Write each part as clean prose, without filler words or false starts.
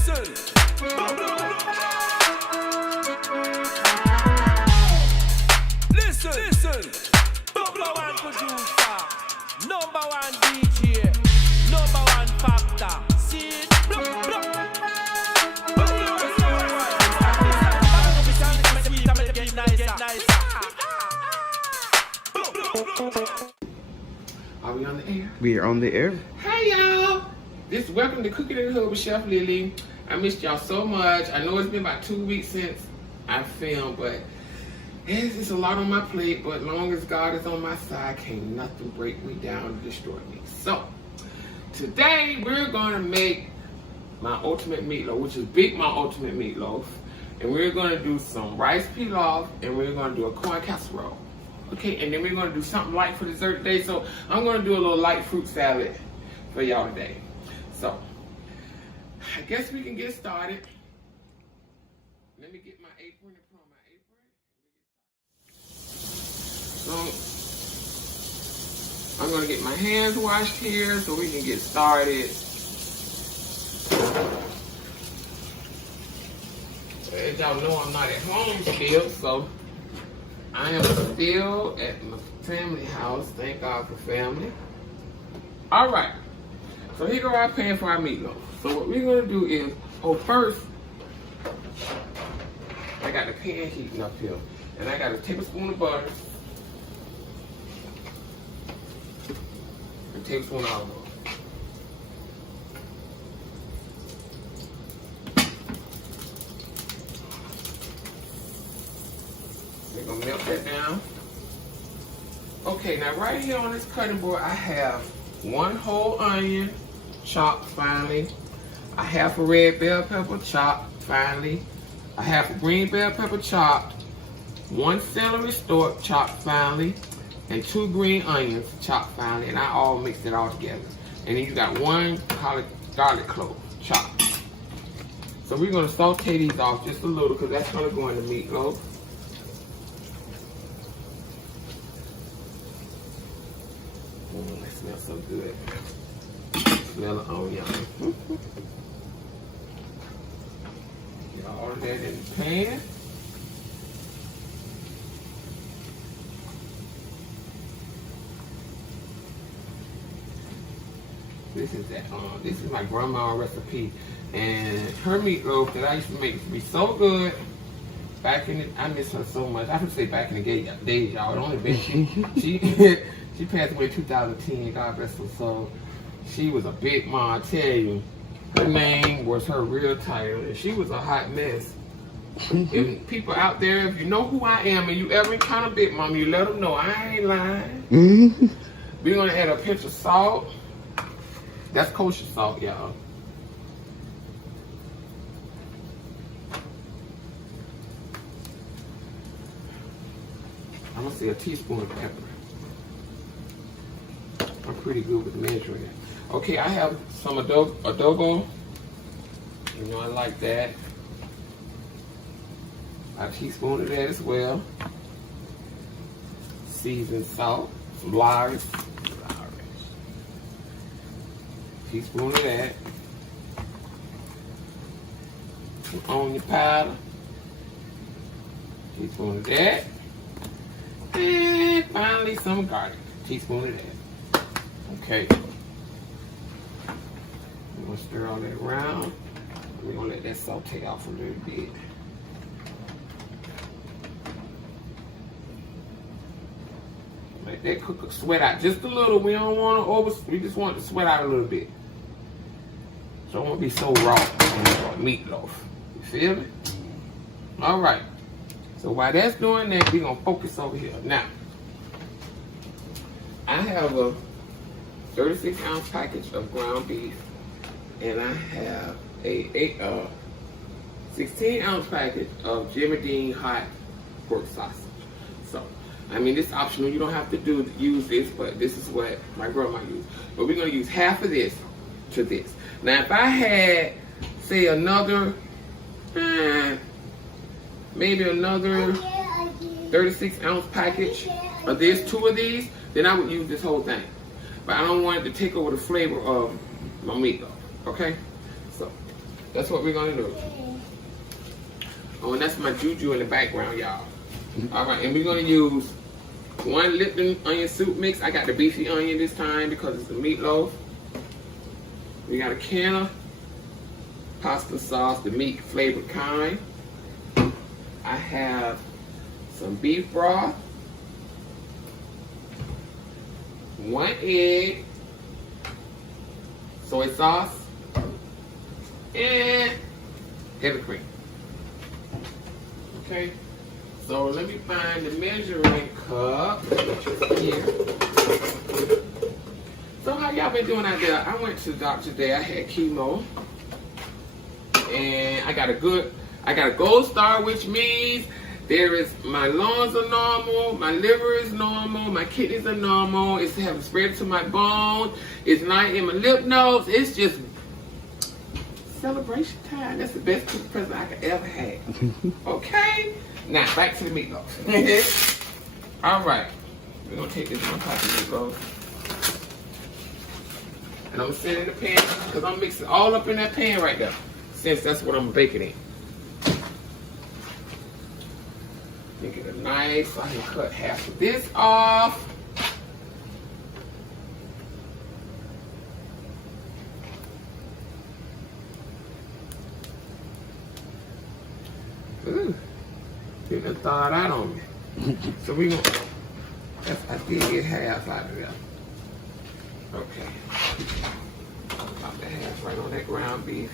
Listen. Number one producer, number one DJ, number one factor. See it? Are we on the air? We are on the air. Hey y'all! Welcome to Cooking in the Hood with Chef Lily. I missed y'all so much. I know it's been about 2 weeks since I filmed, but it's just a lot on my plate. But long as God is on my side, can't nothing break me down and destroy me. So today we're gonna make my ultimate meatloaf, which is Big My Ultimate Meatloaf, and we're gonna do some rice pilaf, and we're gonna do a corn casserole. Okay, and then we're gonna do something light for dessert today. So I'm gonna do a little light fruit salad for y'all today. So I guess we can get started. Let me get my apron and put on my apron. So I'm gonna get my hands washed here so we can get started. As y'all know, I'm not at home still, so I am still at my family house. Thank God for family. All right. So here go our pan for our meatloaf. So what we're gonna do is, first, I got the pan heating up here, and I got a tablespoon of butter, a tablespoon of olive oil. We're gonna melt that down. Okay, now right here on this cutting board, I have 1 whole onion, chopped finely. A half a red bell pepper, chopped finely. A half a green bell pepper, chopped. 1 celery stalk, chopped finely. And 2 green onions, chopped finely. And I all mixed it all together. And then you got 1 garlic clove, chopped. So we're gonna saute these off just a little because that's gonna go in the meatloaf. That smells so good. Smell the onion. Get all of that in the pan. This is my grandma's recipe, and her meatloaf that I used to make used to be so good. I miss her so much. I would say back in the days, y'all. It only been she passed away in 2010. God bless her soul. She was a big mom, I tell you. Her name was her real title, and she was a hot mess. And people out there, if you know who I am and you ever encounter Big Mom, you let them know I ain't lying. We're gonna add a pinch of salt. That's kosher salt, y'all. I'm gonna say a teaspoon of pepper. I'm pretty good with measuring it. Okay, I have some adobo. You know I like that. A teaspoon of that as well. Seasoned salt, some Lars. Teaspoon of that. Some onion powder. Teaspoon of that. And finally some garlic. Teaspoon of that. Okay. We're gonna stir all that around. We're gonna let that saute off a little bit. Let that cook, sweat out just a little. We don't want to we just want it to sweat out a little bit. So it won't be so raw on meatloaf. You feel me? All right. So while that's doing that, we're gonna focus over here. Now, I have a 36-ounce package of ground beef, and I have a 16-ounce package of Jimmy Dean hot pork sausage. So, I mean, it's optional. You don't have to use this, but this is what my grandma used. But we're gonna use half of this to this. Now, if I had, say, another, maybe another 36-ounce package of this, 2 of these, then I would use this whole thing. But I don't want it to take over the flavor of my meatloaf, okay? So That's what we're gonna do. Oh, and that's my juju in the background, y'all. All right, and we're gonna use 1 Lipton onion soup mix. I got the beefy onion this time because it's the meatloaf. We got a can of pasta sauce, the meat flavored kind. I have some beef broth, 1 egg, soy sauce, and heavy cream. Okay, so let me find the measuring cup, which is here. So how y'all been doing out there? I went to the doctor today. I had chemo, and I got a gold star, which means my lungs are normal, my liver is normal, my kidneys are normal. It's having spread to my bones. It's not in my lymph nodes. It's just celebration time. That's the best present I could ever have. Okay? Now, back to the meatloaf. All right. We're going to take this one pack of meatloaf. And I'm going to set it in the pan because I'm going to mix it all up in that pan right there, since that's what I'm baking in. Make it a knife so I can cut half of this off. Ooh, you done thawed out on me. So we gonna, I did get half out of there. Okay. About the half right on that ground beef.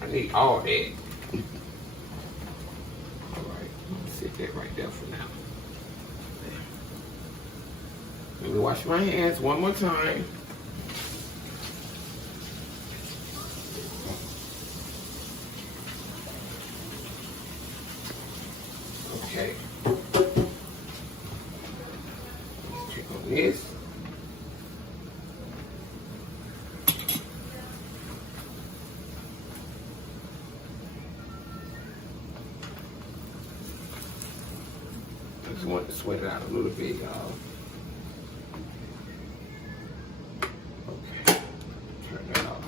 I need all that. All right, I'm gonna sit that right there for now. Let me wash my hands one more time. Okay. Let's check on this. I just want to sweat it out a little bit, y'all. Okay, turn that off.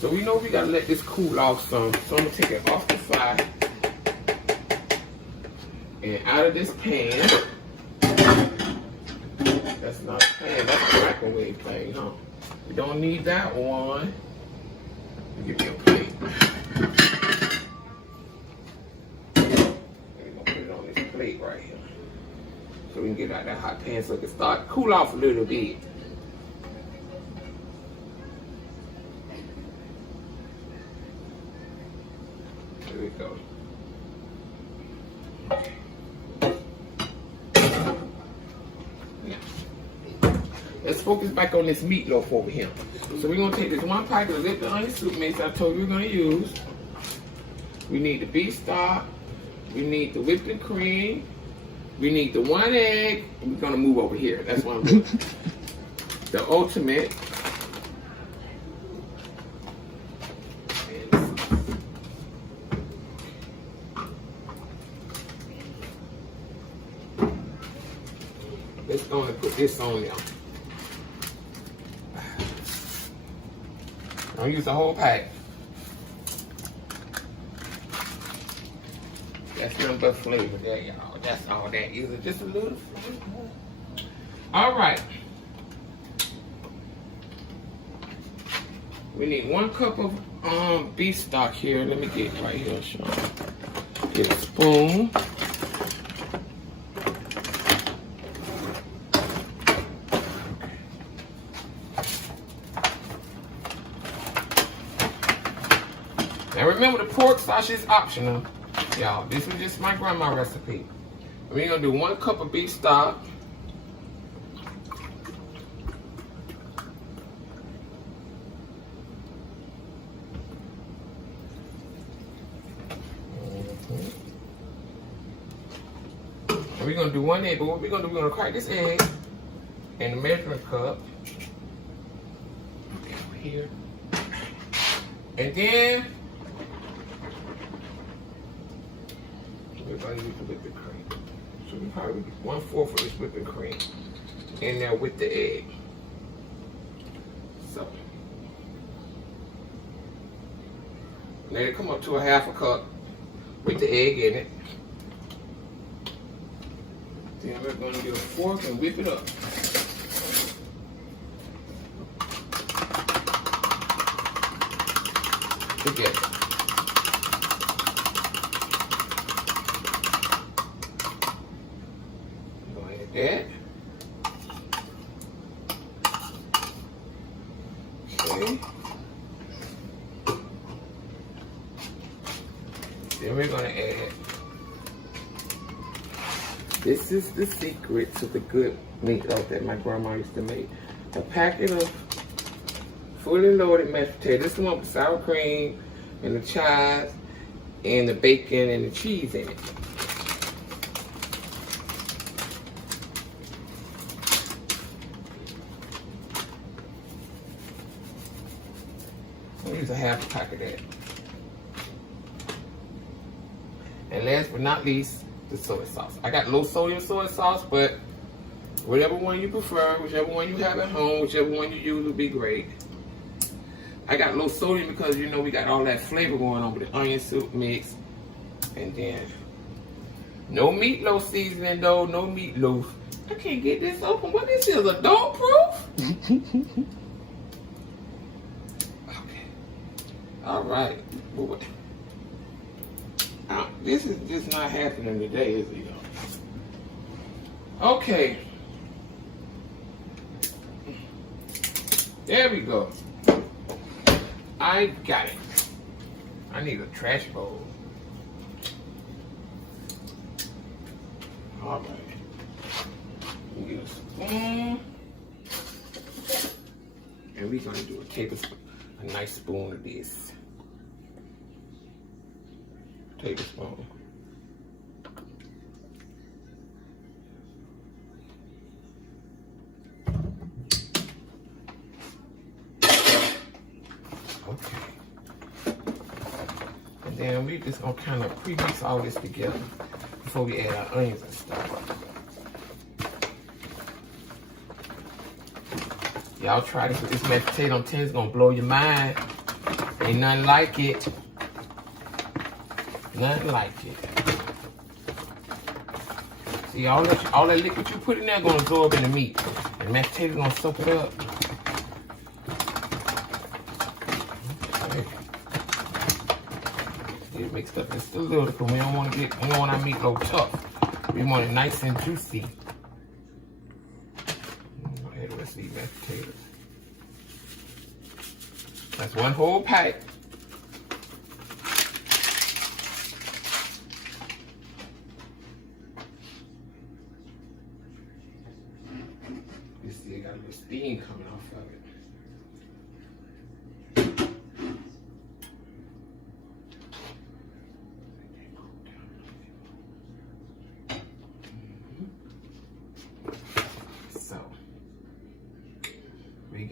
So we know we gotta let this cool off some. So I'm gonna take it off the fire and out of this pan. That's not a pan, that's a microwave thing, huh? We don't need that one. Give me a plate. We're gonna put it on this plate right here, so we can get out that hot pan so it can start cool off a little bit. There we go. Okay. Now, let's focus back on this meatloaf over here. So we're gonna take this 1 packet of Lipton onion soup mix I told you we're gonna use. We need the beef stock. We need the whipping cream. We need the 1 egg. We're gonna move over here. That's what I'm doing. The ultimate. Let's go and put this on there. I'll use the whole pack. That's nothing but flavor there, y'all. That's all that is. Just a little flavor. All right. We need 1 cup of beef stock here. Let me get right here, Sean. Get a spoon. Now remember, the pork sauce is optional, y'all. This is just my grandma's recipe. We're gonna do 1 cup of beef stock. And we're gonna do 1 egg, but what we're gonna do, we're gonna crack this egg in the measuring cup. Okay, over here. And then we're gonna use the whipping cream. So we probably get 1/4 of this whipping cream in there with the egg. So let it come up to a 1/2 cup with the egg in it. Then we're gonna get a fork and whip it up. Together. Go ahead and that. Okay. Then we're gonna add. This is the secret to the good meatloaf that my grandma used to make. A packet of fully loaded mashed potatoes. This is the one with sour cream and the chives and the bacon and the cheese in it. I'll use a 1/2 pack of that. And last but not least, the soy sauce. I got low sodium soy sauce, but whatever one you prefer, whichever one you have at home, whichever one you use will be great. I got low sodium because you know we got all that flavor going on with the onion soup mix. And then no meatloaf seasoning though, no meatloaf. I can't get this open. What this is, adult proof? Okay. All right. This is just not happening today, is it? Okay. There we go. I got it. I need a trash bowl. All right. We get a spoon. And we're going to do a tablespoon, a nice spoon of this. Tablespoon. Okay. And then we just gonna kind of pre-mix all this together before we add our onions and stuff. Y'all try this with this mashed potato on tin. It's gonna blow your mind. Ain't nothing like it. Nothing like it. See, all that liquid you put in there gonna absorb in the meat. And mashed potato gonna soak it up. Okay. Get it mixed up just a little because we don't want our meatloaf tough. We want it nice and juicy. Go ahead and let's eat mashed potatoes. That's one whole pack. You see, it got a little steam coming off of it. So, we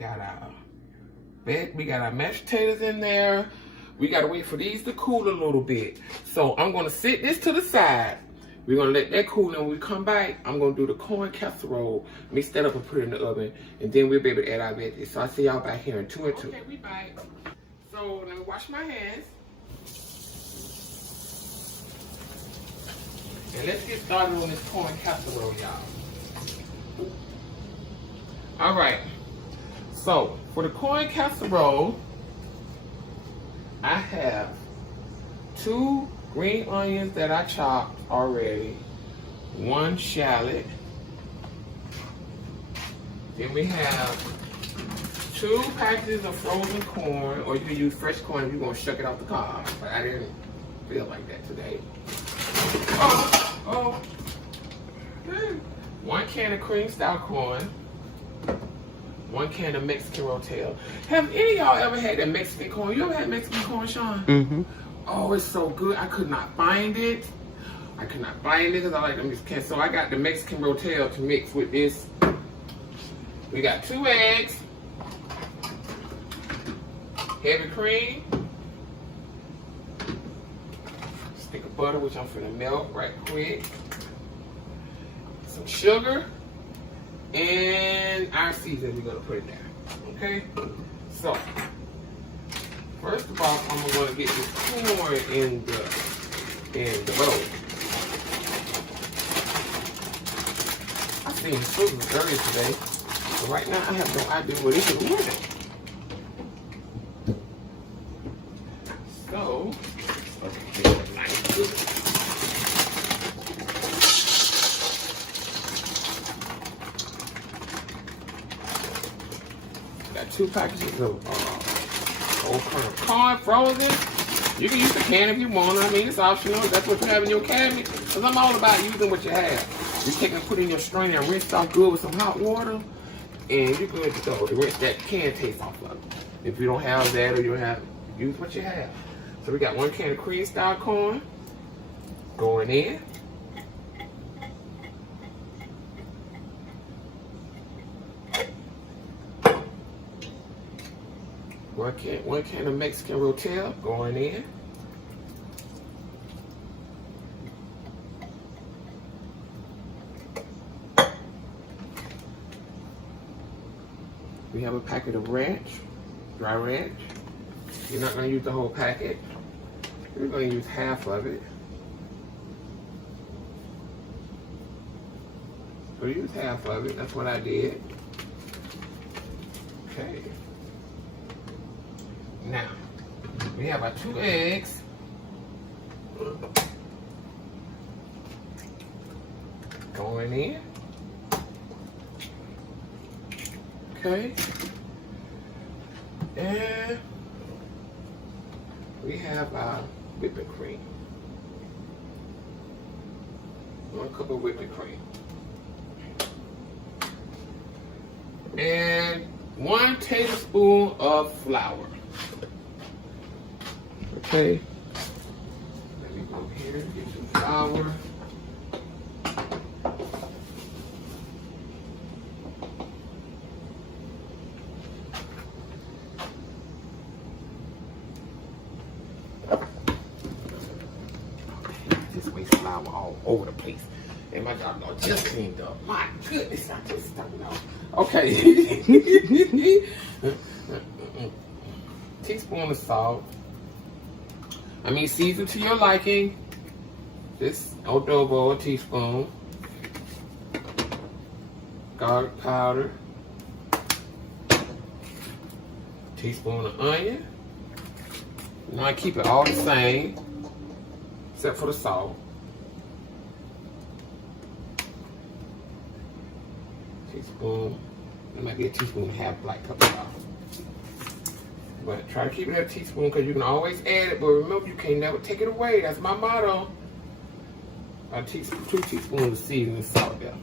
got our mashed potatoes in there. We gotta wait for these to cool a little bit. So I'm gonna sit this to the side. We're gonna let that cool, and when we come back, I'm gonna do the corn casserole, mix that up and put it in the oven, and then we'll be able to add our veggies. So I'll see y'all back here in 2 and 2. Okay, we back. So let me wash my hands. And let's get started on this corn casserole, y'all. All right. So for the corn casserole, I have 2 green onions that I chopped already, 1 shallot. Then we have 2 packages of frozen corn, or you can use fresh corn if you want to shuck it off the cob, but I didn't feel like that today. Oh. 1 can of cream style corn, 1 can of Mexican rotel. Have any of y'all ever had that Mexican corn? You ever had Mexican corn, Sean? Mm-hmm. Oh, it's so good. I could not find it. Because I like the Mexican. So I got the Mexican rotel to mix with this. We got 2 eggs, heavy cream. Stick butter, which I'm finna melt right quick. Some sugar. And our seasoning, we're gonna put it down. Okay? So, first of all, I'm gonna get this corn in the bowl. I seen the sugar earlier today, but right now I have no idea what it is in it. So, okay, nice sugar. Got 2 packages of old corn frozen. You can use the can if you want. I mean, it's optional. That's what you have in your cabinet. Because I'm all about using what you have. You take and put in your strainer and rinse off good with some hot water, and you're good to go. The rest that can taste off of it. If you don't have that, or you have, use what you have. So we got 1 can of cream style corn going in. One can of Mexican Rotel going in. We have a packet of ranch, dry ranch. You're not going to use the whole packet. You're going to use half of it. So use half of it. That's what I did. Okay. Now, we have our 2 eggs. Going in. Okay. And we have our whipping cream. 1 cup of whipping cream. And 1 tablespoon of flour. Okay. Let me go here and get some flour. Just waste flour all over the place. And my job just cleaned up. My goodness, I just started off. Okay. Teaspoon of salt. I mean, season to your liking. This adobo, a teaspoon. Garlic powder. Teaspoon of onion. Now I keep it all the same, except for the salt. Teaspoon. It might be a teaspoon and a half, black pepper powder. But try to keep it at a teaspoon because you can always add it. But remember, you can never take it away. That's my motto. 2 teaspoons of seasoning salt there.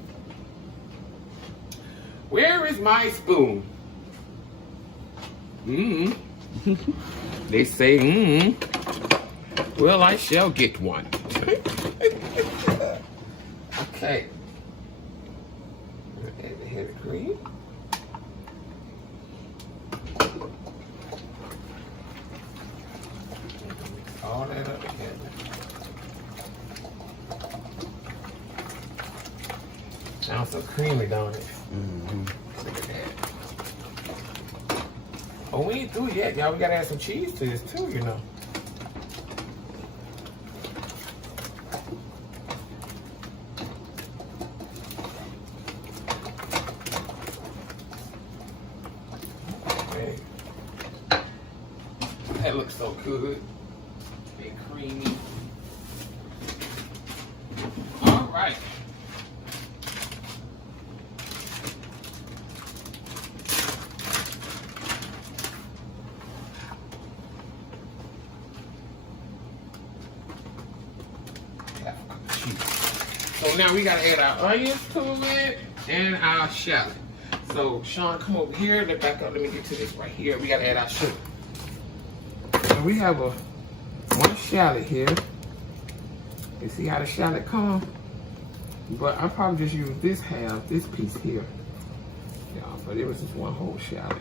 Where is my spoon? They say, well, I shall get one. Okay. Add the heavy cream. All that up together. Sounds so creamy, don't it? Look at that. Oh, we ain't through yet, y'all. We gotta add some cheese to this too, you know. Okay. That looks so good. Big creamy. All right. So now we gotta add our onions to it and our shallot. So Sean, come over here. Let's back up. Let me get to this right here. We gotta add our sugar. So we have one shallot here. You see how the shallot come? But I probably just use this piece here. Yeah, but it was just one whole shallot.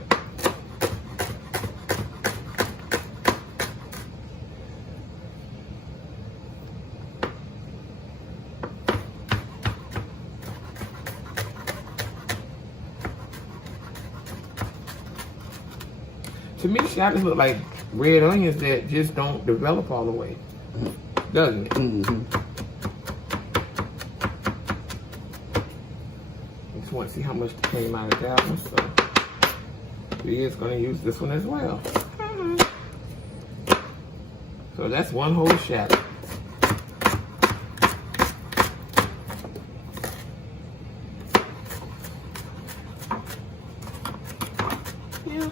To me, shallots look like red onions that just don't develop all the way, doesn't it? Mm-hmm. I just want to see how much came out of that one, so we is going to use this one as well. So that's one whole shallot. Yeah.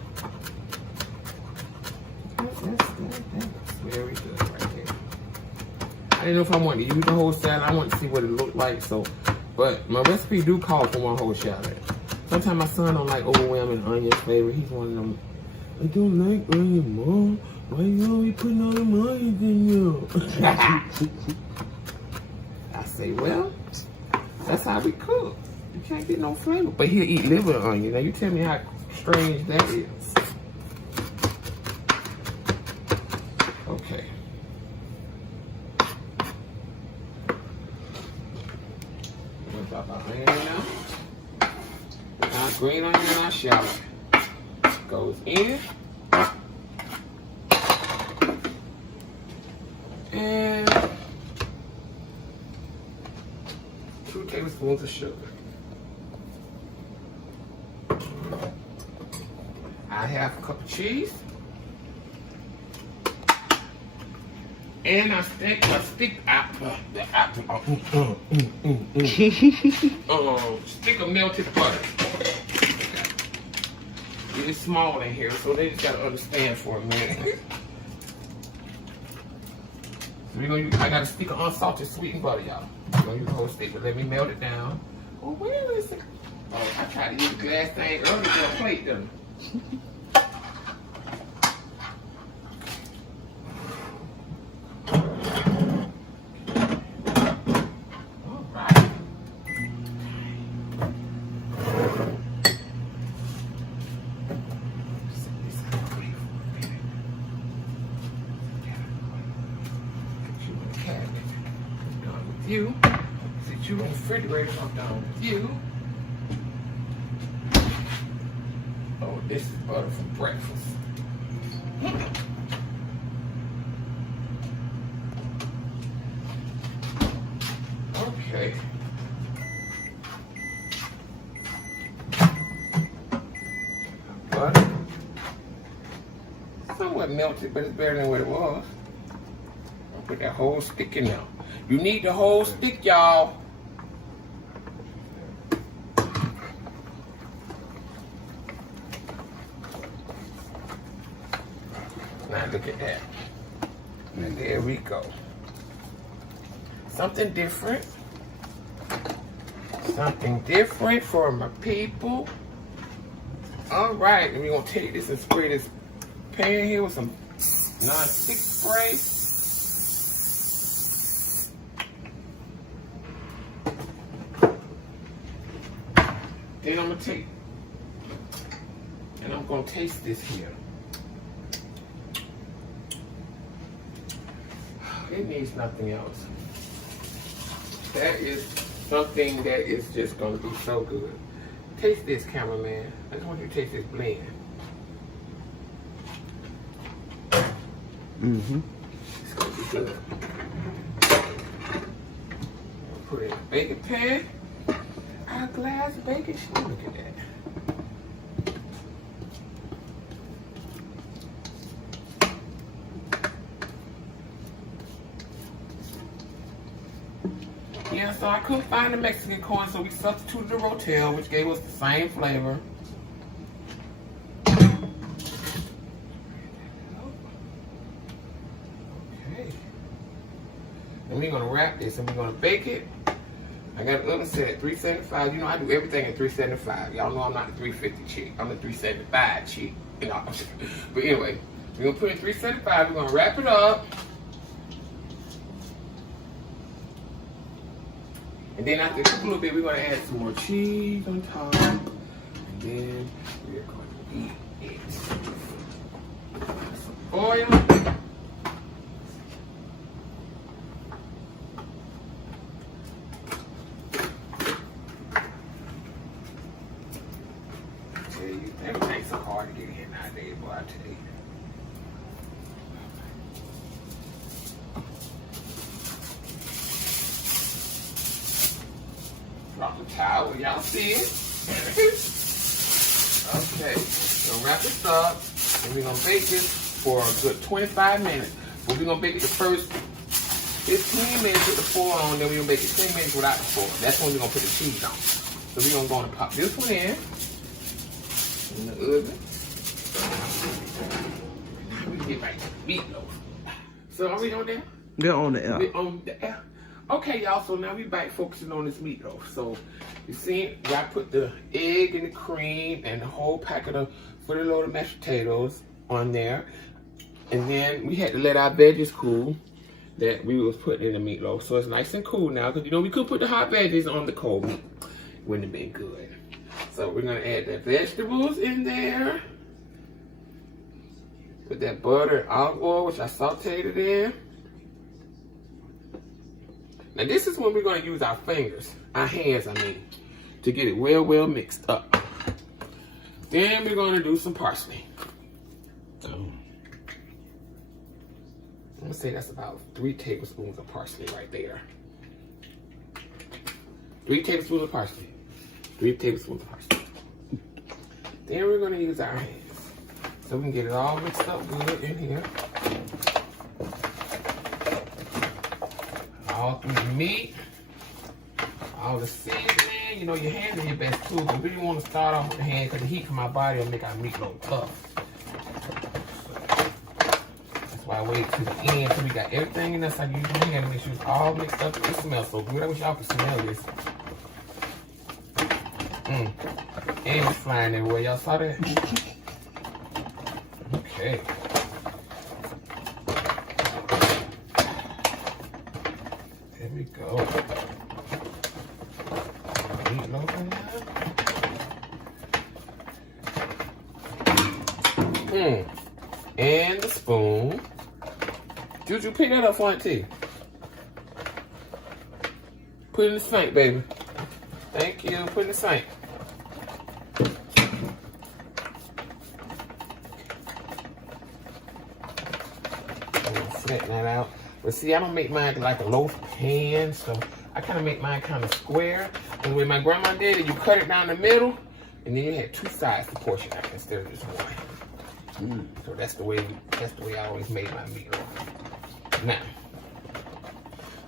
That's very good right there. I didn't know if I wanted to use the whole salad. I wanted to see what it looked like. So, but my recipe do call for one whole shallot. Sometimes my son don't like overwhelming onion flavor. He's one of them. I don't like onion, Mom. Why you always putting all them onions in you? I say, well, that's how we cook. You can't get no flavor. But he'll eat liver onion. Now you tell me how strange that is. Okay. We'll drop our onion now. Our green onion and our shallot goes in. And 2 tablespoons of sugar. I have a cup of cheese. And I stick stick of melted butter. Okay. It's small in here, so they just gotta understand for a minute. So we're gonna use, I got a stick of unsalted sweetened butter, y'all. We're gonna use the whole stick, but let me melt it down. Oh, where is it? Oh, I tried to use the glass thing earlier for a plate, didn't I? You sit you in the refrigerator. I'm done with you. Oh, this is butter for breakfast. Okay. Butter. Somewhat melted, but it's better than what it was. I'll put that whole stick in there. You need the whole stick, y'all. Now look at that. And there we go. Something different. Something different for my people. All right, and we're gonna take this and spray this pan here with some non-stick spray. Then I'm gonna take, and I'm gonna taste this here. It needs nothing else. That is something that is just gonna be so good. Taste this, cameraman. I just want you to taste this blend. Mm-hmm. It's gonna be good. Put it in a baking pan. Our glass baking sheet. Look at that. Yeah, so I couldn't find the Mexican corn, so we substituted the Rotel, which gave us the same flavor. Okay. And we're gonna wrap this and we're gonna bake it. I got the oven set at 375. You know, I do everything at 375. Y'all know I'm not the 350 chick. I'm the 375 chick. You know, but anyway, we're gonna put it in 375. We're gonna wrap it up. And then after a little bit, we're gonna add some more cheese on top. And then we're going to eat it. Some oil. Everything's so hard to get in nowadays, boy, I tell you. towel. Y'all see it? Okay, we're gonna wrap this up, and we're gonna bake this for a good 25 minutes. But we're gonna bake it the first 15 minutes with the foil on, then we're gonna bake it 10 minutes without the foil. That's when we're gonna put the cheese on. So we're gonna go and pop this one in the oven. Now we can get back to the meatloaf. So are we on there? We're on the air. We're on the air. Okay, y'all, so now we back focusing on this meatloaf. So, you see, I put the egg and the cream and the whole pack of the fully loaded mashed potatoes on there. And then we had to let our veggies cool that we was putting in the meatloaf. So it's nice and cool now, because you know we could put the hot veggies on the cold meat. Wouldn't have been good. So we're gonna add the vegetables in there. With that butter and olive oil, which I sauteed it in. Now this is when we're going to use our fingers, our hands I mean, to get it well mixed up. Then we're going to do some parsley. I'm going to say that's about 3 tablespoons of parsley right there. 3 tablespoons of parsley. 3 tablespoons of parsley. Then we're going to use our hands. So we can get it all mixed up good in here. All through the meat, all the seasoning. You know, your hands are your best tool, but we really want to start off with the hand because the heat from my body will make our meatloaf tough. That's why I wait to the end till we got everything in there. So I use my hand to make sure it's all mixed up. It smells so good. I wish y'all could smell this. And it's flying everywhere. Y'all saw that? Okay. There we go. Meatloaf in there. And the spoon. Juju, pick that up for Auntie. Put it in the sink, baby. Thank you. Put it in the sink. Flatten that out. But see, I don't make mine like a loaf pan, so I kind of make mine kind of square. And when my grandma did it, you cut it down the middle, and then you had 2 sides to portion out instead of just one. So that's the way I always made my meatloaf. Now,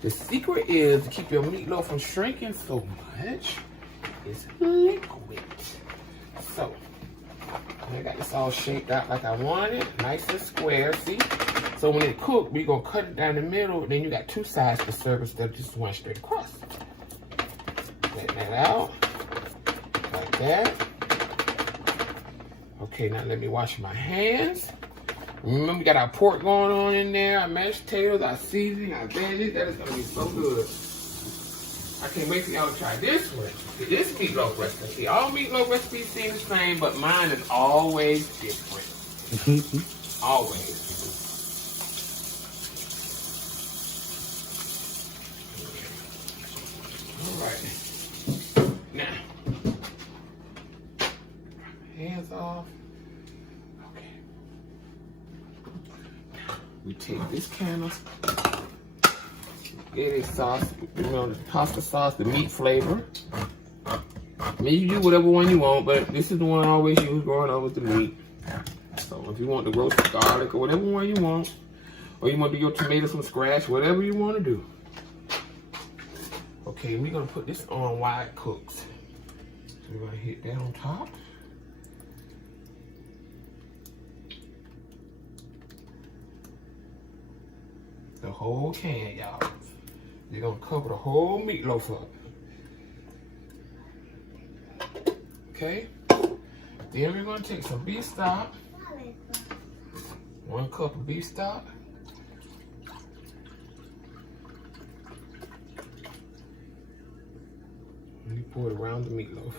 the secret is to keep your meatloaf from shrinking so much is liquid. So I got this all shaped out like I want it, nice and square. See? So when it cooked, we're gonna cut it down the middle, then you got 2 sides to serve instead of just one straight across. Let that out, like that. Okay, now let me wash my hands. Remember, we got our pork going on in there, our mashed potatoes, our seasoning, our veggies. That is gonna be so good. I can't wait for y'all to try this one. This meatloaf recipe. All meatloaf recipes seem the same, but mine is always different. Always. Hands off. Okay. We take this canister, get a sauce, you know, the pasta sauce, the meat flavor. Maybe you do whatever one you want, but this is the one I always use going on with the meat. So if you want the roasted garlic or whatever one you want, or you want to do your tomatoes from scratch, whatever you want to do. Okay, we're gonna put this on while it cooks. So we're gonna hit that on top. The whole can, y'all. You're gonna cover the whole meatloaf up. Okay? Then we're gonna take some beef stock. 1 cup of beef stock. And you pour it around the meatloaf.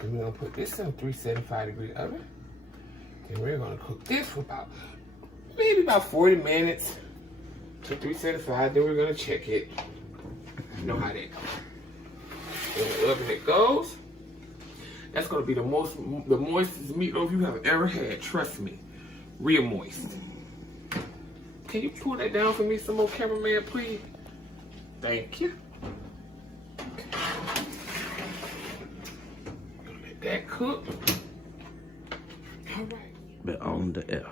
And we're gonna put this in a 375-degree oven. And we're gonna cook this for maybe about 40 minutes. to 375. Then we're gonna check it. You know how that goes. In the oven it goes. That's gonna be the moistest meatloaf you have ever had. Trust me, real moist. Can you pull that down for me some more, cameraman, please? Thank you. Okay. Let that cook. All right. We're on the air.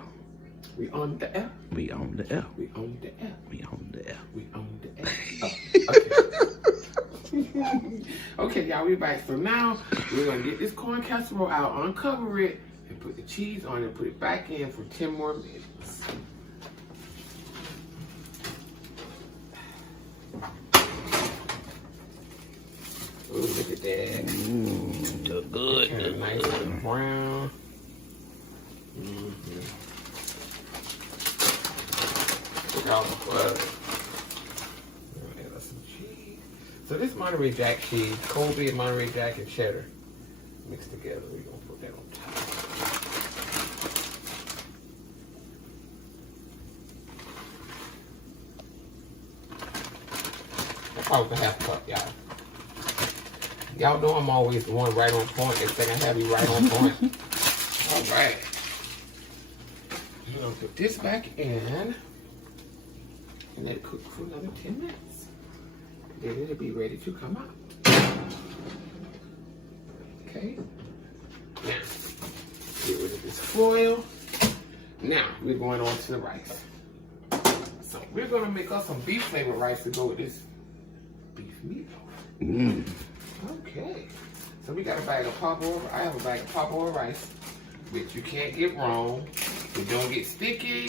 We on the air. We on the air. We on the air. We on the air. We on the air. Oh, okay. Okay, y'all, we back. So now we're gonna get this corn casserole out, uncover it, and put the cheese on it, put it back in for 10 more minutes. Ooh, look at that. Look good. Kind of nice and brown. Look at all the butter. Add us some cheese. So this Monterey Jack cheese, cold beer, Monterey Jack, and cheddar mixed together. We're gonna put that on top. That's probably a half cup, y'all. Y'all know I'm always the one right on point. They think I have you right on point. All right. We're gonna put this back in and let it cook for another 10 minutes. Then it'll be ready to come out. Okay. Now, get rid of this foil. Now, we're going on to the rice. So, we're gonna make us some beef flavored rice to go with this beef meatloaf. Okay. So, we got a bag of pop oil. I have a bag of pop oil rice, which you can't get wrong. It don't get sticky.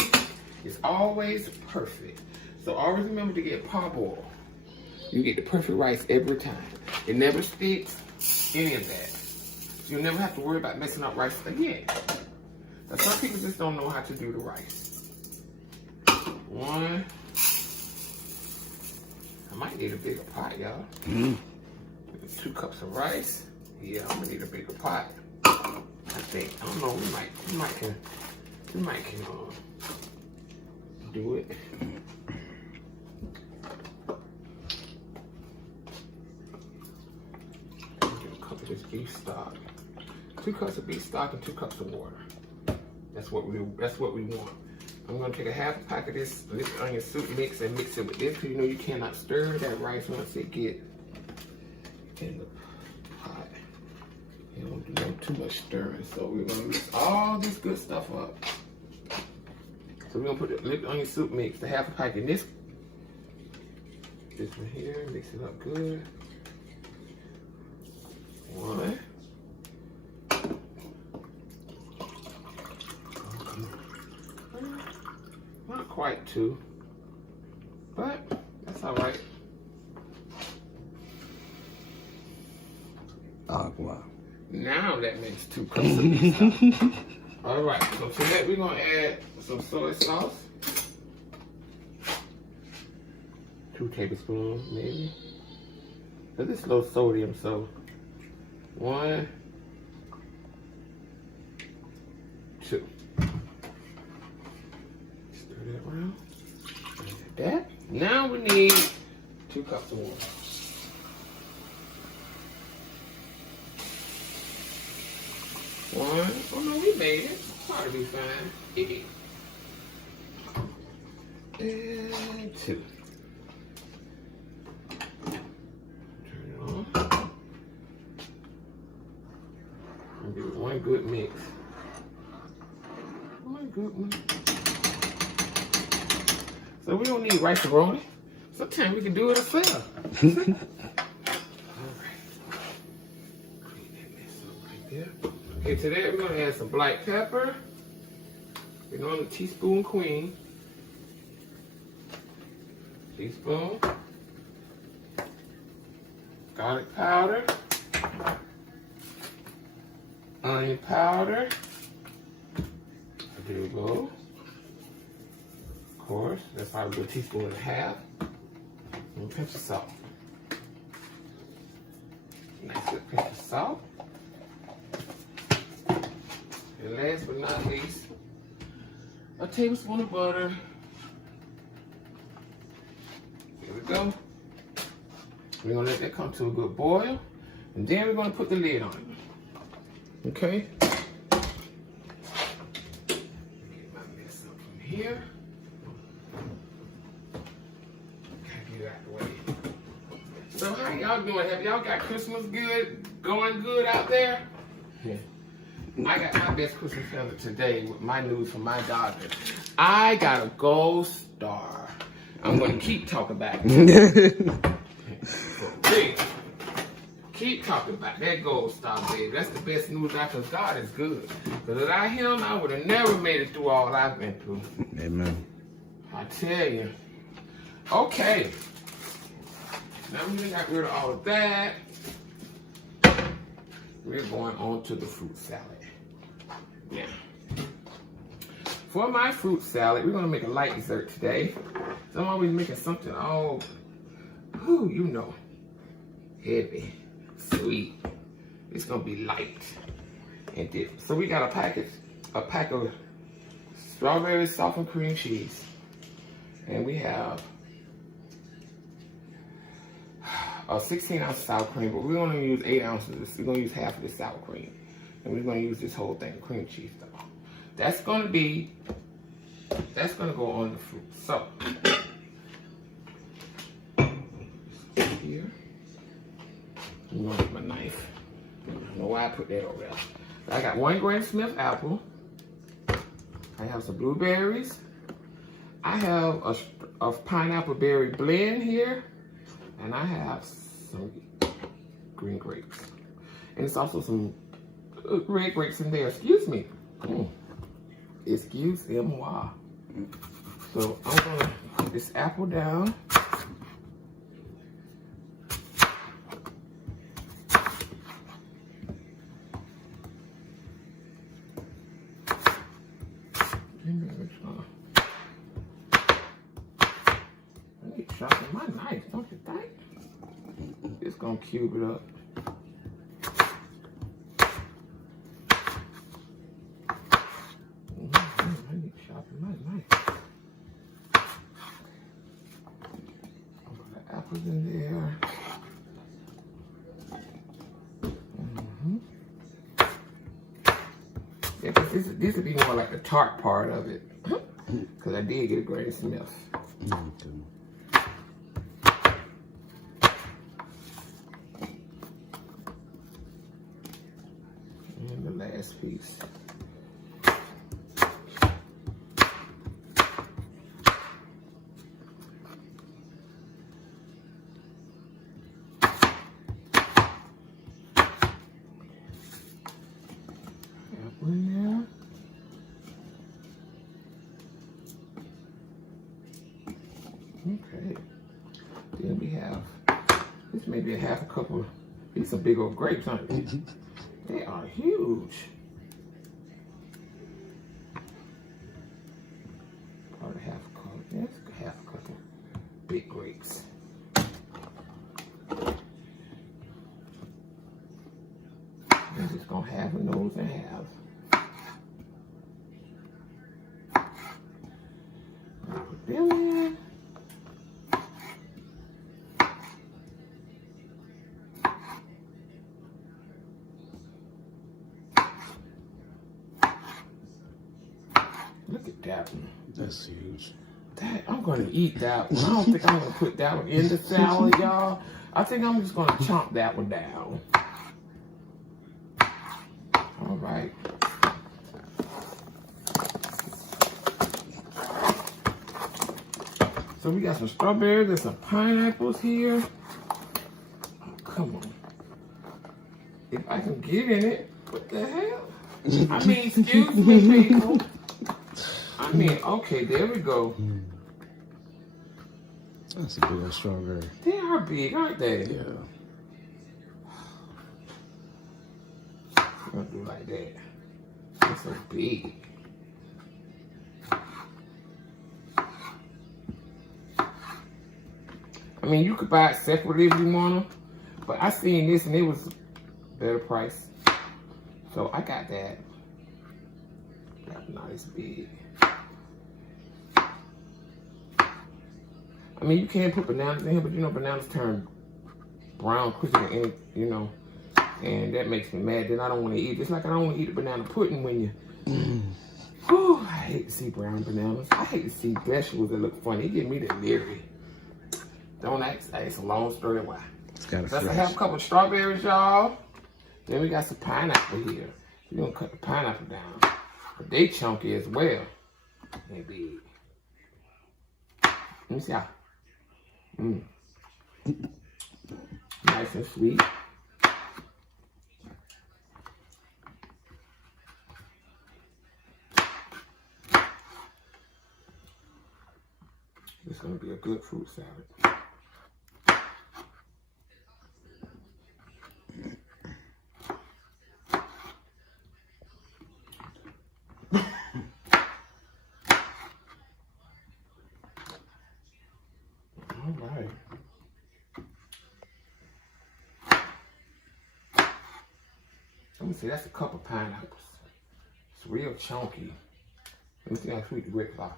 It's always perfect. So always remember to get pop oil. You get the perfect rice every time. It never sticks, any of that. You'll never have to worry about messing up rice again. Now some people just don't know how to do the rice. One. I might need a bigger pot, y'all. 2 cups of rice. Yeah, I'm gonna need a bigger pot. I think. I don't know. We might can do it. Get a cup of this beef stock. 2 cups of beef stock and 2 cups of water. That's what we want. I'm gonna take a half a pack of this onion soup mix and mix it with this, because you know you cannot stir that rice once it get in the pot. You don't do too much stirring. So we're gonna mix all this good stuff up. So we're gonna put the liquid onion soup mix, the half a pack in this one here, mix it up good. 1. Not quite 2, but that's all right. Agua. Now that makes 2 cups of beef. All right, so to that we're gonna add some soy sauce. 2 tablespoons, maybe. Cause it's low sodium, so 1, 2. Stir that around. Like that. Now we need 2 cups of water. 1. Oh no, we made it. Ought to be fine. And 2. Turn it on. And do 1 good mix. 1 good one. So we don't need rice-a-roni. Sometimes we can do it ourselves. All right. Clean that mess up right there. Okay, today we're gonna add some black pepper. We're going to teaspoon queen. Teaspoon. Garlic powder. Onion powder. There we go. Of course, that's probably a teaspoon and a half. And pinch of salt. Nice little pinch of salt. And last but not least, a tablespoon of butter. go. We're gonna let that come to a good boil. And then we're gonna put the lid on it. Okay? Get my mess up from here. Gotta get it out the way. So how y'all doing? Have y'all got Christmas going good out there? Yeah. I got my best Christmas present today with my news from my doctor. I got a gold star. I'm gonna keep talking about it. Hey, keep talking about that gold star, baby. That's the best news out, because God is good. Because without him, I would have never made it through all I've been through. Amen. I tell you. Okay. Now we got rid of all of that. We're going on to the fruit salad. Yeah. For my fruit salad, we're going to make a light dessert today. So I'm always making something all, you know, heavy, sweet. It's going to be light and different. So we got a pack of strawberry softened cream cheese. And we have a 16-ounce sour cream, but we're going to use 8 ounces. We're going to use half of the sour cream. And we're going to use this whole thing of cream cheese stuff. That's going to go on the fruit. So, here, I'm going to get my knife. I don't know why I put that over there. I got 1 Granny Smith apple. I have some blueberries. I have a pineapple berry blend here. And I have some green grapes. And it's also some red grapes in there. Excuse me. Excuse-moi. So I'm gonna put this apple down. I need to sharpen my knife, don't you think? Just gonna cube it up. In there. Yeah, because this would be more like the tart part of it. Because I did get a Granny Smith. And the last piece. In there. Okay. Then we have, this may be a half a cup of, these are big old grapes, aren't they? They are huge. Probably half a cup. Yes, half a cup of big grapes. I'm just gonna have a nose and half. Put them in. Look at that one. That's huge. That, I'm gonna eat that one. I don't think I'm gonna put that one in the salad, y'all. I think I'm just gonna chomp that one down. All right. So we got some strawberries and some pineapples here. Oh, come on. If I can get in it, what the hell? I mean, excuse me, people. I mean, okay, there we go. That's a big old strawberry. They are big, aren't they? Yeah. I'm gonna do like that. They're so big. I mean, you could buy it separately if you want them, but I seen this and it was a better price. So I got that. That's nice big. I mean, you can put bananas in here, but you know bananas turn brown quicker than any, you know, and that makes me mad. Then I don't want to eat. It's like I don't want to eat the banana pudding when you. Whew, I hate to see brown bananas. I hate to see vegetables that look funny. It give me the leery. Don't ask. It's a long story why. It's got a Let's fresh. have a couple of strawberries, y'all. Then we got some pineapple here. We're gonna cut the pineapple down. But they chunky as well. They big. Let me see how. Nice and sweet. It's gonna be a good fruit salad. All right. Let me see, that's a couple of pineapples. It's real chunky. Let me see how sweet the grapes are.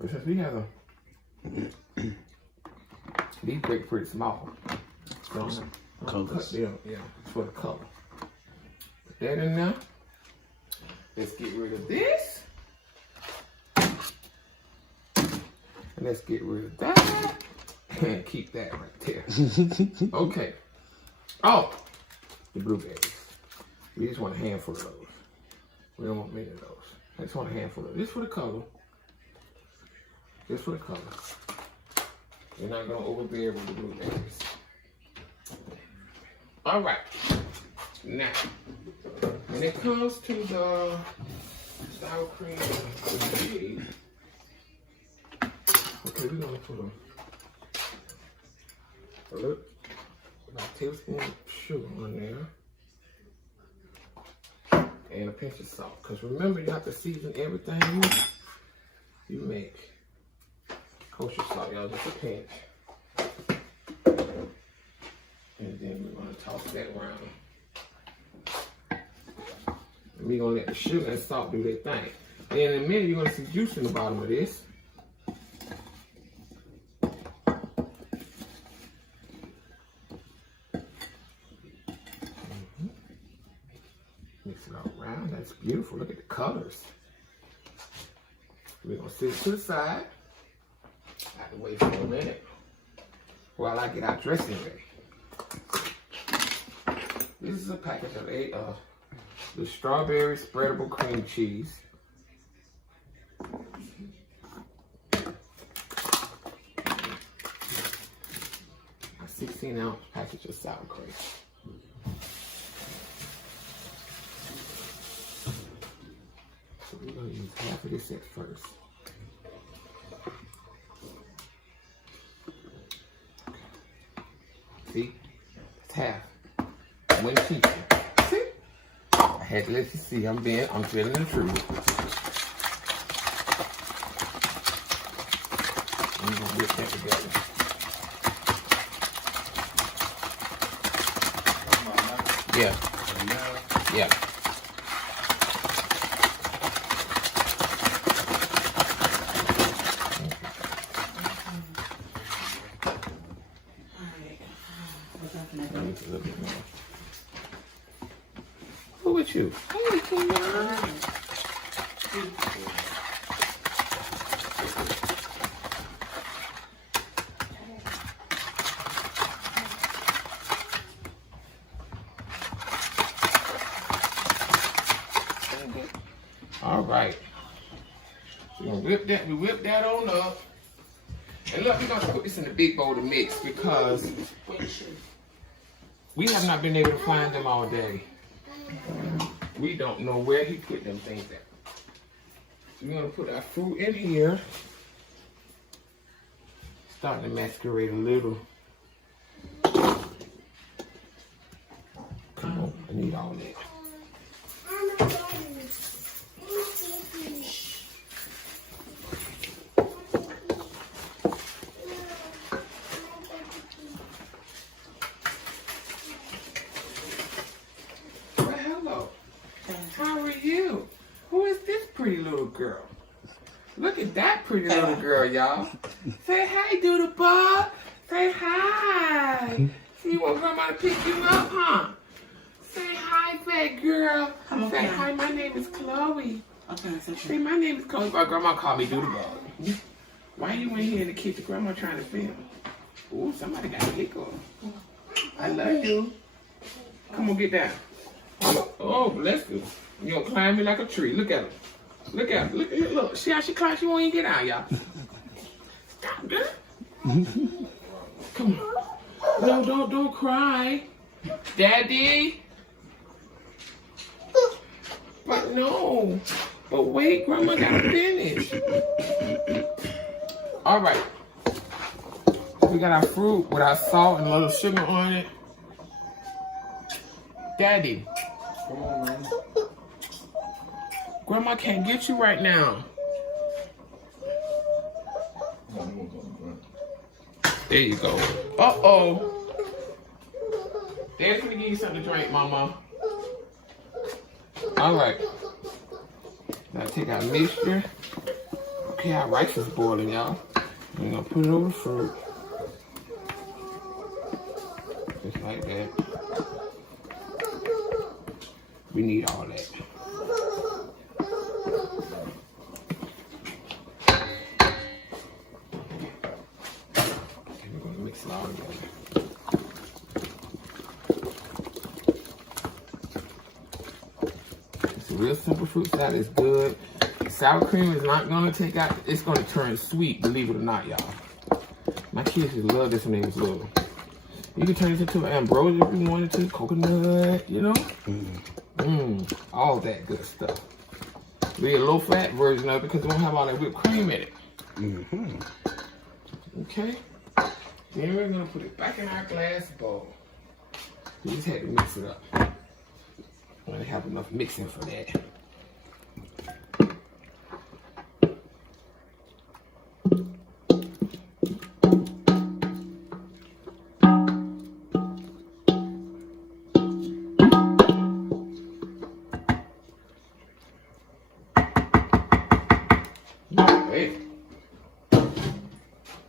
But since we have these grapes pretty small. So I'm cut them, yeah, for the color. Put that in there. Let's get rid of this. And let's get rid of that. And keep that right there. Okay. Oh, the blueberries. We just want a handful of those. We don't want many of those. I just want a handful of those. Just for the color. Just for the color. You're not going to overbear with the blueberries. All right. Now, when it comes to the sour cream and cheese, okay, we're going to put about a tablespoon of sugar on there. And a pinch of salt. Because remember, you have to season everything you make. Kosher salt, y'all, just a pinch. And then we're going to toss that around. And we're going to let the sugar and salt do their thing. And in a minute, you're going to see juice in the bottom of this. Mix it all around. That's beautiful. Look at the colors. We're going to sit it to the side. I have to wait for a minute while I get our dressing ready. This is a package of the strawberry spreadable cream cheese. A 16-ounce package of sour cream. So we're going to use half of this at first. See? It's half. One teacher. See? I had to let you see. I'm telling the truth. I'm going to whip that together. Yeah. Yeah. Who with you? Hey, Tina. All right. So we're gonna whip that. We whip that on up. And look, we're gonna put this in the big bowl to mix because we have not been able to find them all day. We don't know where he put them things at. So we're gonna put our fruit in here. Starting to masquerade a little. Come on, I need all that. How are you? Who is this pretty little girl? Look at that pretty little girl, y'all. Say hi, Doodle Bug. Say hi. See, you want grandma to pick you up, huh? Say hi, fat girl. Say hi, my name is Chloe. Okay, say my name is Chloe. My grandma called me Doodle Bug. Why you in here in the kitchen? Grandma trying to film. Ooh, somebody got a liquor. I love you. Come on, get down. Oh, bless you. You gonna climb me like a tree. Look at her. Look at her. Look. See how she climbs? She won't even get out, y'all. Stop, girl. Come on. No, don't cry. Daddy. But no. But wait, Grandma gotta finish. All right. We got our fruit with our salt and a little sugar on it. Daddy. Come on, man. Grandma can't get you right now. There you go. Uh-oh. Dad's gonna give you something to drink, Mama. All right. Now take our mixture. Okay, our rice is boiling, y'all. We're gonna put it over the fruit. Just like that. We need all that. Okay, we're gonna mix it all together. It's a real simple fruit salad. It's good. Sour cream is not gonna take out. It's gonna turn sweet, believe it or not, y'all. My kids just love this when they was little. You can turn this into an ambrosia if you wanted to, coconut, you know? All that good stuff. Be a low fat version of it because it won't have all that whipped cream in it. Okay? Then we're gonna put it back in our glass bowl. We just had to mix it up. I'm gonna have enough mixing for that.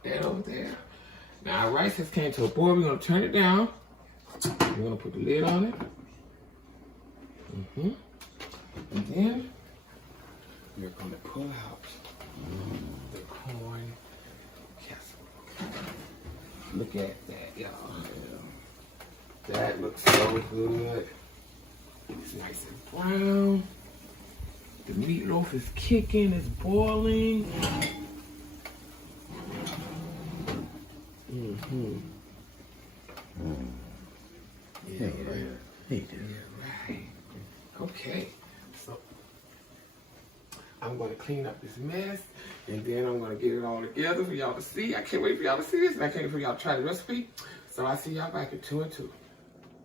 That over there. Now our rice has came to a boil. We're gonna turn it down. We're gonna put the lid on it. And then we're gonna pull out the corn casserole. Look at that, y'all. That looks so good. It's nice and brown. The meatloaf is kicking, it's boiling. Yeah, right. Okay, so I'm gonna clean up this mess and then I'm gonna get it all together for y'all to see. I can't wait for y'all to see this and I can't wait for y'all to try the recipe. So I'll see y'all back at 2 and 2.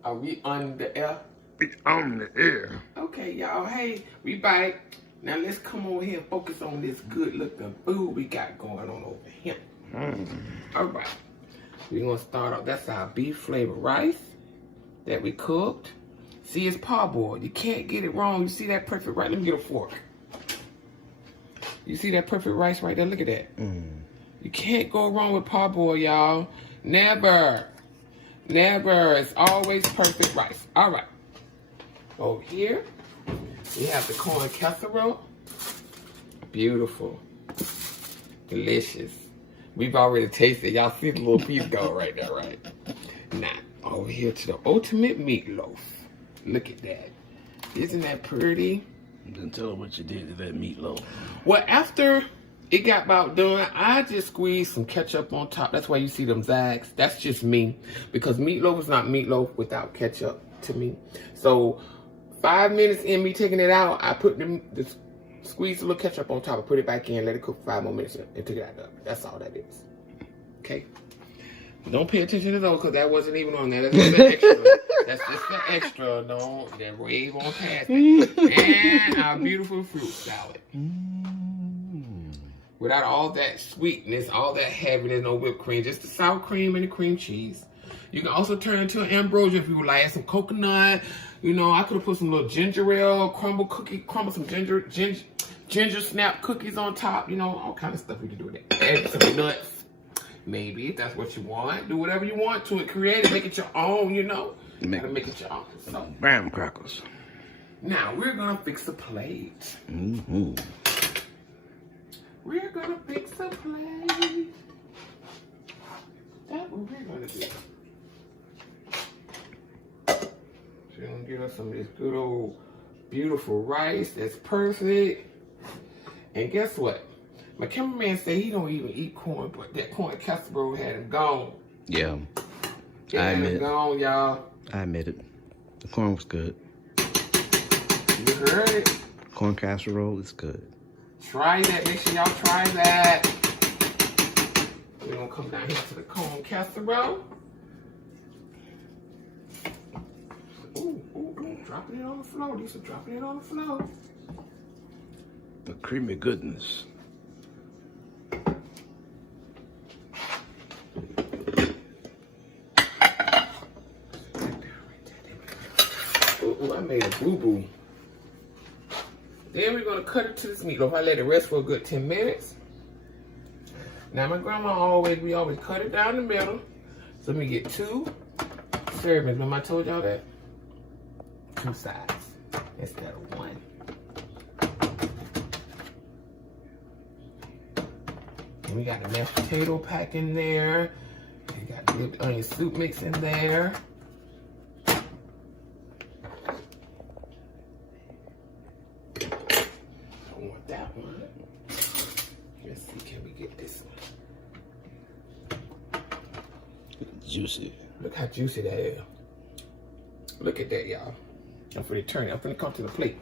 Are we on the air? We on the air. Okay, y'all, hey, we back. Now let's come over here and focus on this good looking food we got going on over here. All right. We're gonna start off. That's our beef flavored rice that we cooked. See, it's parboiled. You can't get it wrong. You see that perfect rice? Let me get a fork. You see that perfect rice right there? Look at that. You can't go wrong with parboiled, y'all. Never. Never. It's always perfect rice. All right. Over here, we have the corn casserole. Beautiful. Delicious. We've already tasted. Y'all see the little piece go right there, right? Now, over here to the ultimate meatloaf. Look at that. Isn't that pretty? Then tell her what you did to that meatloaf. Well, after it got about done, I just squeezed some ketchup on top. That's why you see them zags. That's just me. Because meatloaf is not meatloaf without ketchup to me. So, 5 minutes in me taking it out, I put squeeze a little ketchup on top and put it back in, let it cook for 5 more minutes and took it out of it. That's all that is. Okay? Don't pay attention to those because that wasn't even on there. That's just the extra. That's just the extra. Don't that wave on past it. And our beautiful fruit salad. Without all that sweetness, all that heaviness, no whipped cream, just the sour cream and the cream cheese. You can also turn it into an ambrosia if you would like. Add some coconut. You know, I could have put some little ginger ale, crumble some ginger ginger snap cookies on top. You know, all kind of stuff we can do with it. Add some nuts. Maybe if that's what you want. Do whatever you want to it. Create it. Make it your own, you know. Gotta make it your own. So, graham crackers. now we're gonna fix a plate. Mm-hmm. We're gonna fix a plate. That's what we're gonna do. So we're gonna get us some of this good old beautiful rice. That's perfect. And guess what? My cameraman said he don't even eat corn, but that corn casserole had him gone. Yeah. It I had admit him it. gone, y'all. I admit it. The corn was good. You heard it. Corn casserole is good. Try that. Make sure y'all try that. We're gonna come down here to the corn casserole. Ooh, ooh, ooh. Dropping it on the floor. Lisa dropping it on the floor. The creamy goodness. Ooh, I made a boo-boo. Then we're gonna cut it to this meatloaf. I let it rest for a good 10 minutes. Now my grandma we always cut it down the middle. So let me get 2 servings. Remember I told y'all that? 2 sides instead of 1. And we got the mashed potato pack in there. We got the whipped onion soup mix in there. That one. Let's see, can we get this one? Juicy. Look how juicy that is. Look at that, y'all. I'm finna turn it. I'm finna come to the plate.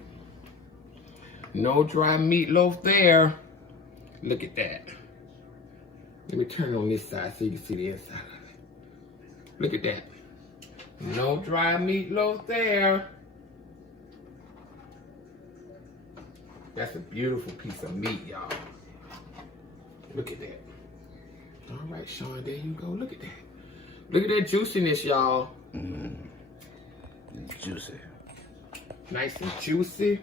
No dry meatloaf there. Look at that. Let me turn it on this side so you can see the inside of it. Look at that. No dry meatloaf there. That's a beautiful piece of meat, y'all. Look at that. All right, Sean, there you go. Look at that. Look at that juiciness, y'all. Juicy. Nice and juicy.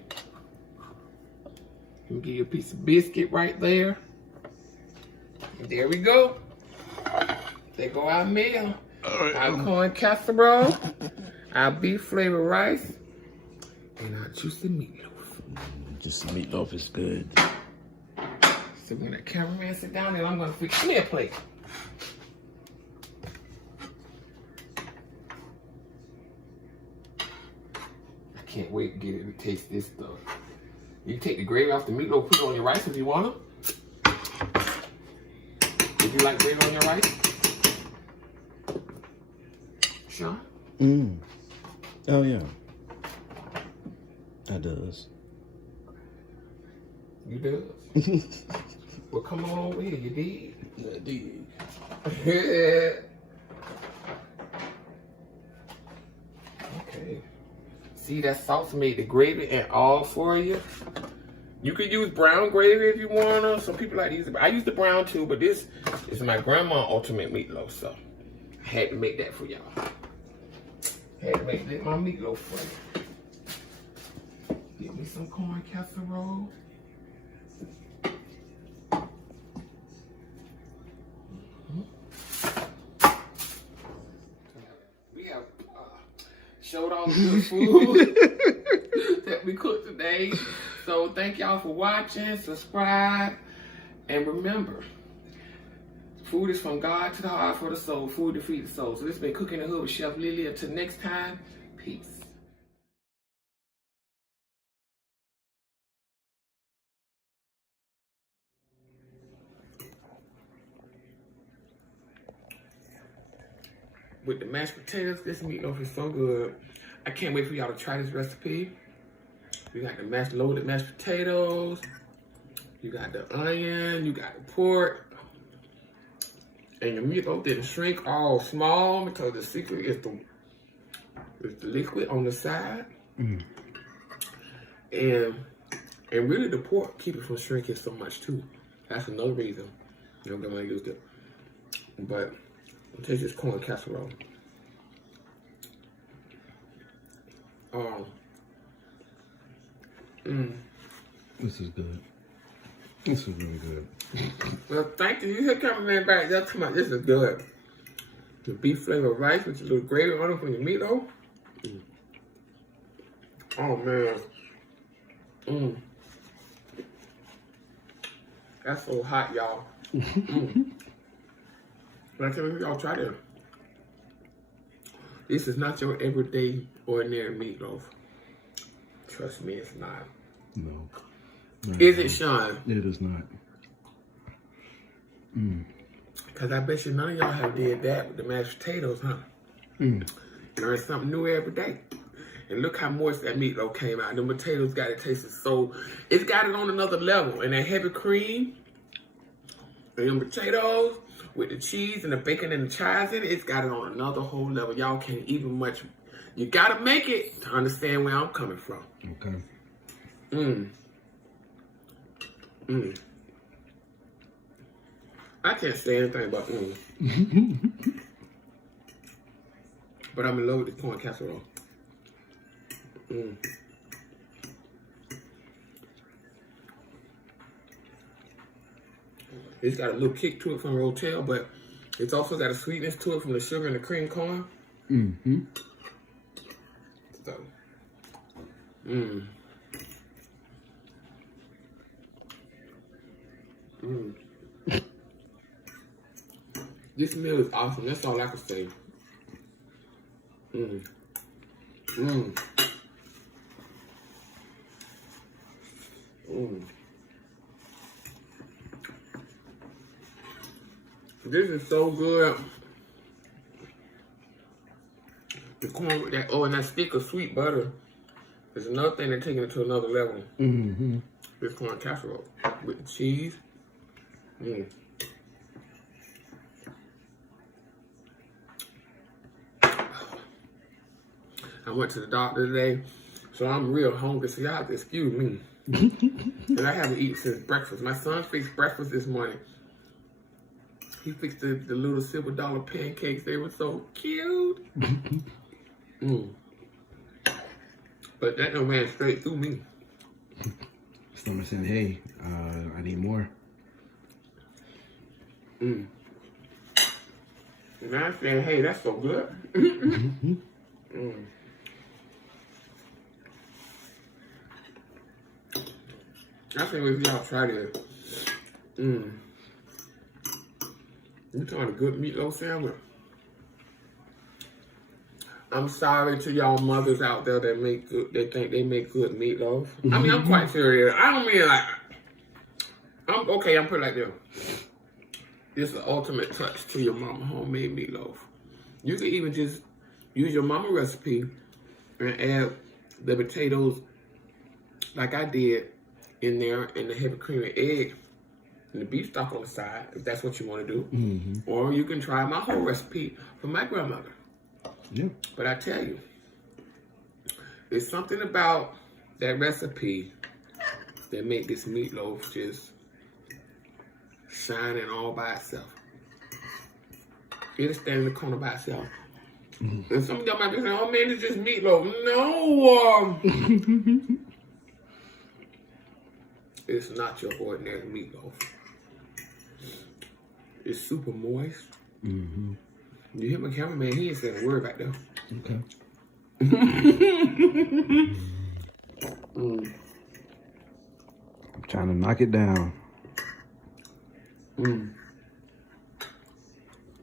Let me give you a piece of biscuit right there. And there we go. There go our meal. Our corn casserole, our beef flavored rice, and our juicy meatloaf. Just meatloaf is good. So when the cameraman sit down there, I'm gonna fix me a plate. I can't wait to get it to taste this stuff. You can take the gravy off the meatloaf, put it on your rice if you want to. Would you like gravy on your rice? Sean? Oh yeah. That does. You do? Well, come on over here, you dig? I dig. Okay. See, that sauce made the gravy and all for you. You could use brown gravy if you want to. Some people like to use it. I use the brown too, but this is my grandma's ultimate meatloaf, so I had to make that for y'all. Had to make this my meatloaf for you. Get me some corn casserole. We have showed all the good food that we cooked today. So thank y'all for watching, subscribe, and remember, food is from God to the heart for the soul, food to feed the soul. So this has been Cooking in the Hood with Chef Lily. Until next time, peace. With the mashed potatoes, this meatloaf is so good. I can't wait for y'all to try this recipe. You got the loaded mashed potatoes. You got the onion. You got the pork. And your meatloaf didn't shrink all small because the secret is the liquid on the side. And really the pork keep it from shrinking so much too. That's another reason I'm gonna use it. But taste this corn casserole. This is good. This is really good. Well, thank you. You hear cameraman back there talking about this is good. The beef flavored rice with a little gravy on it from your meatloaf. Oh man. That's so hot, y'all. But I tell you, y'all try this. This is not your everyday, ordinary meatloaf. Trust me, it's not. No. Is it, Sean? It is not. Because I bet you none of y'all have did that with the mashed potatoes, huh? Learn something new every day. And look how moist that meatloaf came out. The potatoes got it tasted so, it's got it on another level. And that heavy cream, and the potatoes with the cheese and the bacon and the chives in it, it's got it on another whole level. Y'all can't even much, you gotta make it to understand where I'm coming from. Okay. I can't say anything but But I'm in love with this corn casserole. It's got a little kick to it from Rotel, but it's also got a sweetness to it from the sugar and the cream corn. So, this meal is awesome. That's all I can say. This is so good. The corn with that, and that stick of sweet butter is another thing that's taking it to another level. This corn casserole with the cheese. I went to the doctor today, so I'm real hungry, so y'all have to excuse me. And I haven't eaten since breakfast. My son fixed breakfast this morning. He fixed the little silver dollar pancakes. They were so cute. But that done ran straight through me. Someone said, hey, I need more. And I said, hey, that's so good. I think if y'all try this. You talking a good meatloaf sandwich? I'm sorry to y'all mothers out there that make good, they think they make good meatloaf. I mean, I'm quite serious. I don't mean like, I'm putting it like this. This is the ultimate touch to your mama homemade meatloaf. You can even just use your mama recipe and add the potatoes like I did in there and the heavy cream and egg and the beef stock on the side, if that's what you want to do. Or you can try my whole recipe from my grandmother. Yeah. But I tell you, there's something about that recipe that make this meatloaf just shining all by itself. It'll stand in the corner by itself. And some of y'all might be saying, oh man, it's just meatloaf. No! It's not your ordinary meatloaf. It's super moist. You hear my cameraman, he ain't saying a word back there. Okay. I'm trying to knock it down.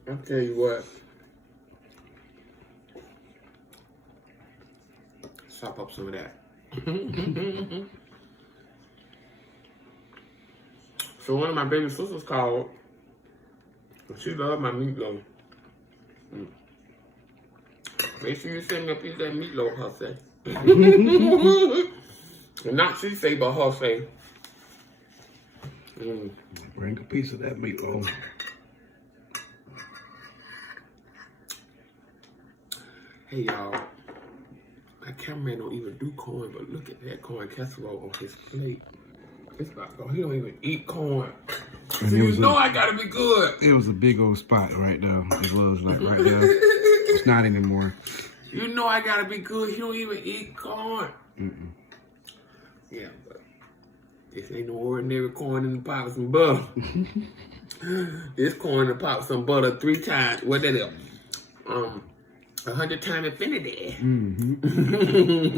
I'll tell you what. Sop up some of that. So one of my baby sisters called. She loved my meatloaf. Make sure you send me a piece of that meatloaf, her say. And not she say, but her say. Bring a piece of that meatloaf. Hey y'all, my cameraman don't even do corn, but look at that corn casserole on his plate. It's about to go. He don't even eat corn. So you know I gotta be good. It was a big old spot right there. It was like right there. It's not anymore. You know I gotta be good. He don't even eat corn. Yeah, but This ain't no ordinary corn in the pot with some butter. This corn in the pot with some butter 3 times. What that is? 100 times infinity.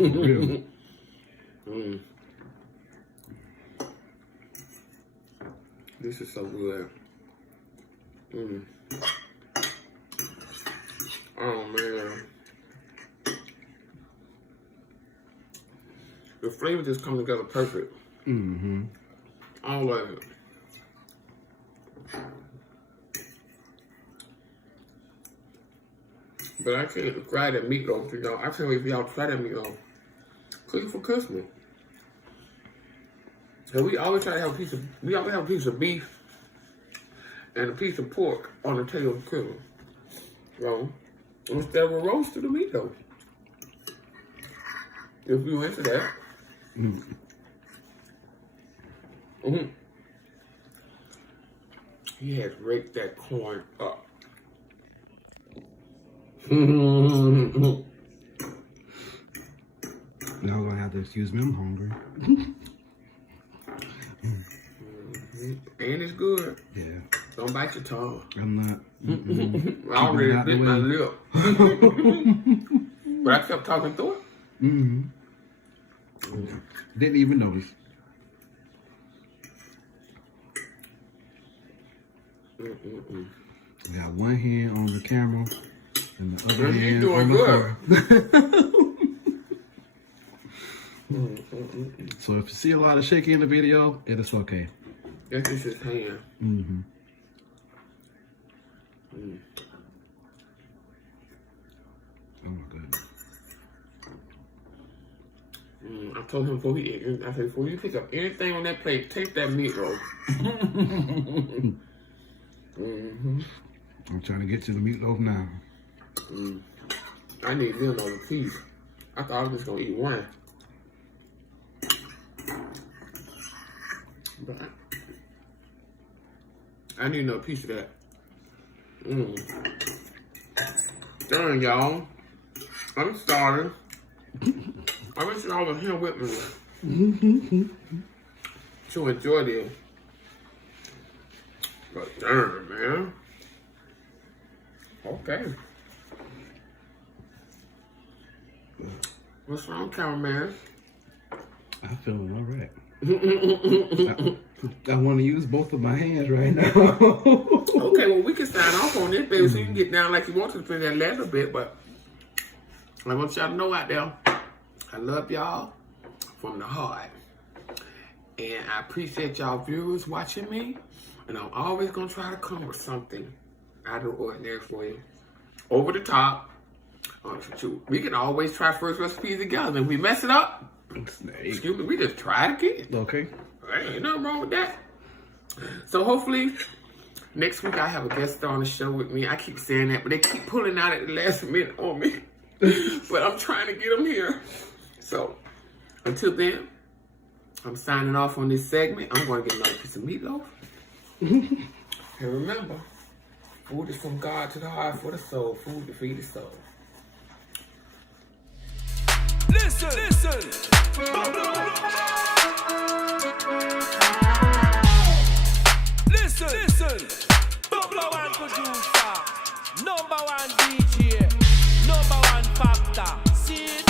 Real. This is so good. Oh man. The flavor just come together perfect. All of it. But I can't try that meatloaf, you know. I can't wait for y'all to try that meatloaf. Cooking for Christmas. So we always try to have a piece of beef and a piece of pork on the table of Christmas. So instead of a roast to the meatloaf. If you into that. He has raked that corn up. Now I'm gonna have to excuse me, I'm hungry. And it's good. Yeah. Don't bite your tongue. I'm not. I already bit my lip. But I kept talking through it. Didn't even notice. Got one hand on the camera and the other hand on the phone. So if you see a lot of shaking in the video, it is okay. That's just his hand. Oh my goodness. I told him before he ate, I said, before you pick up anything on that plate, take that meatloaf. I'm trying to get to the meatloaf now. I need me another piece. I thought I was just gonna eat one. But I need another piece of that. Darn, y'all. I'm sorry. I wish y'all was here with me to enjoy this. But darn, man. Okay. What's wrong, cameraman? I'm feeling all right. I want to use both of my hands right now. Okay, well, we can sign off on this, baby, so you can get down like you want to for that last bit, but I want y'all to know out there, I love y'all from the heart. And I appreciate y'all viewers watching me. And I'm always going to try to come with something out of the ordinary for you. Over the top. We can always try first recipes together. If we mess it up, excuse me, we just try it again. Okay. Ain't nothing wrong with that. So hopefully, next week I have a guest star on the show with me. I keep saying that, but they keep pulling out at the last minute on me. But I'm trying to get them here. So, until then, I'm signing off on this segment. I'm going to get another piece of meatloaf. And remember, food is from God to the heart for the soul. Food to feed the soul. Listen, listen. Listen, listen. Double one producer, #1 DJ, #1 factor. See it?